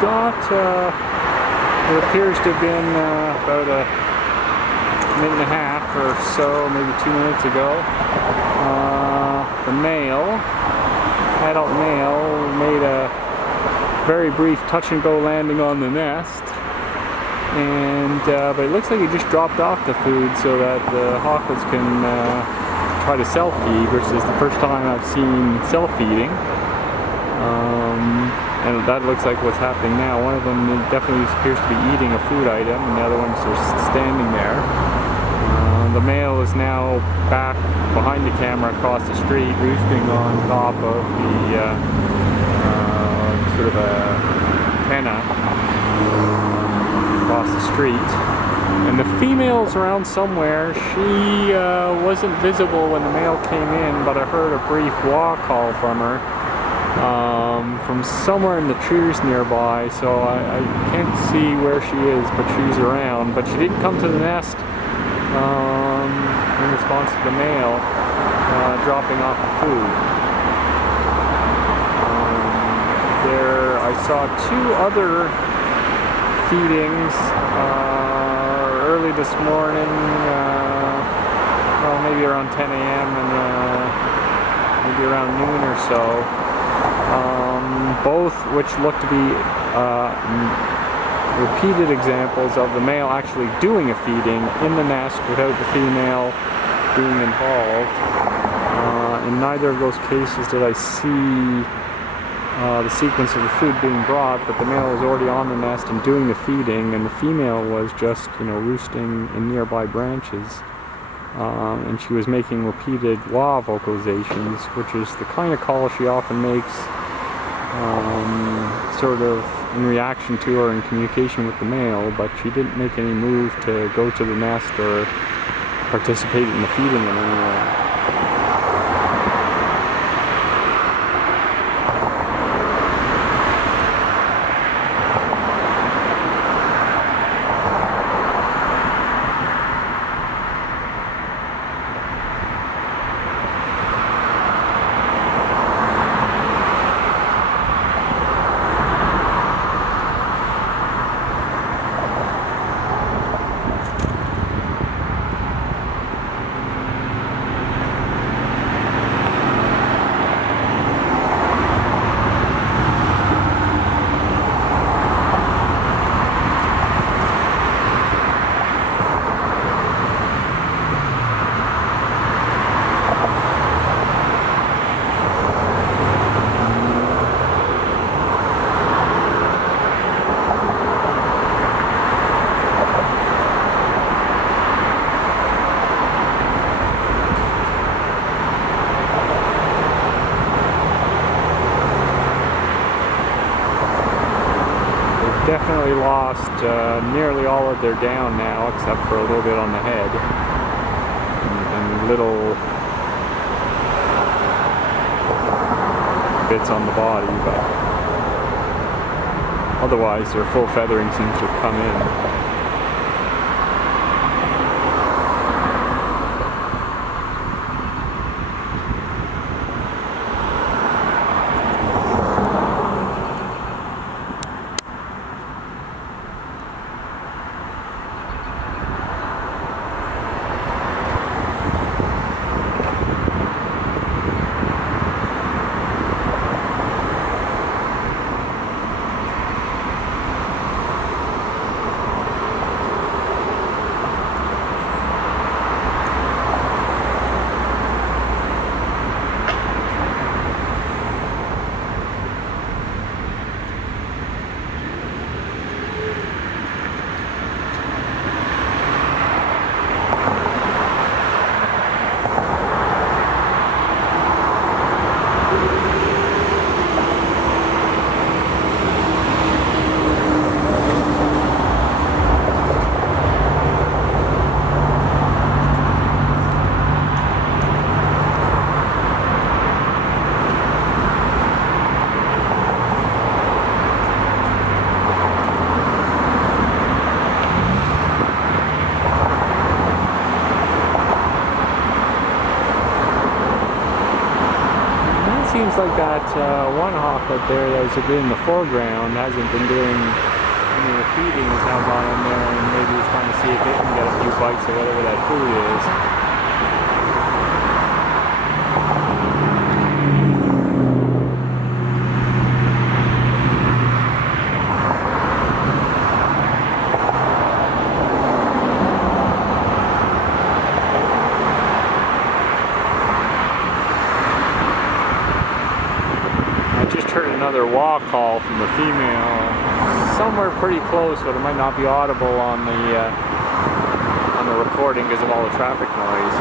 got, it appears to have been about a minute and a half or so, maybe 2 minutes ago. The male, adult male, made a very brief touch and go landing on the nest. And but it looks like he just dropped off the food so that the hawklets can try to self-feed, which is the first time I've seen self-feeding. And that looks like what's happening now. One of them definitely appears to be eating a food item, and the other one's just standing there. The male is now back behind the camera across the street, roosting on top of the sort of a antenna across the street. And the female's around somewhere. She wasn't visible when the male came in, but I heard a brief wah call from her. From somewhere in the trees nearby, so I can't see where she is, but she's around. But she didn't come to the nest in response to the male dropping off the food. There, I saw 2 other feedings early this morning, well, maybe around 10 a.m. and maybe around noon or so. Both which look to be repeated examples of the male actually doing a feeding in the nest without the female being involved. In neither of those cases did I see the sequence of the food being brought, but the male was already on the nest and doing the feeding, and the female was just, roosting in nearby branches. And she was making repeated wah vocalizations, which is the kind of call she often makes sort of in reaction to or in communication with the male, but she didn't make any move to go to the nest or participate in the feeding in any way. Definitely lost nearly all of their down now, except for a little bit on the head and little bits on the body, but otherwise their full feathering seems to have come in. seems like that one hawk out there that was in the foreground hasn't been doing any of the feeding. He's now gone in there and maybe he's trying to see if it can get a few bites of whatever that food is. Heard another walk call from the female somewhere pretty close, but it might not be audible on the recording because of all the traffic noise.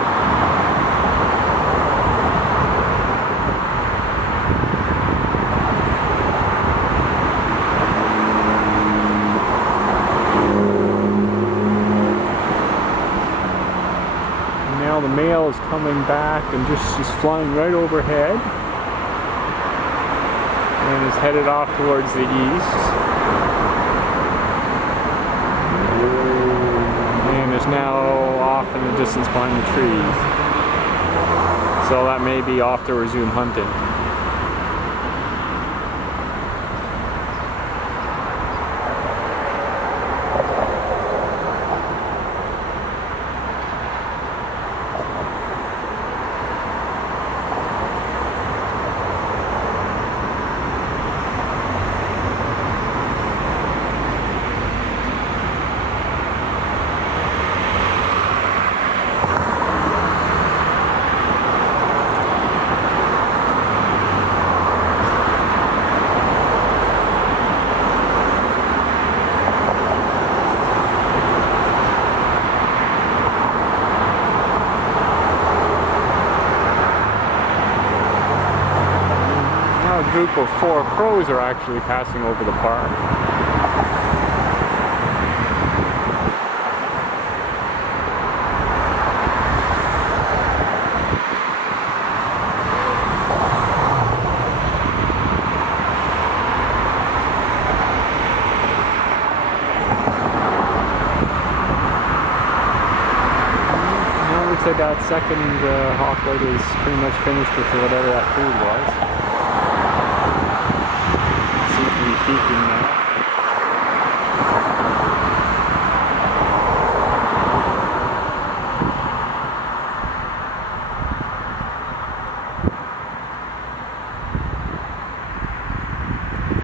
And now the male is coming back and she's flying right overhead. And is headed off towards the east. And is now off in the distance behind the trees. So that may be off to resume hunting. A group of 4 crows are actually passing over the park. Now it looks like that second hawklet is pretty much finished with whatever that food was. Keeping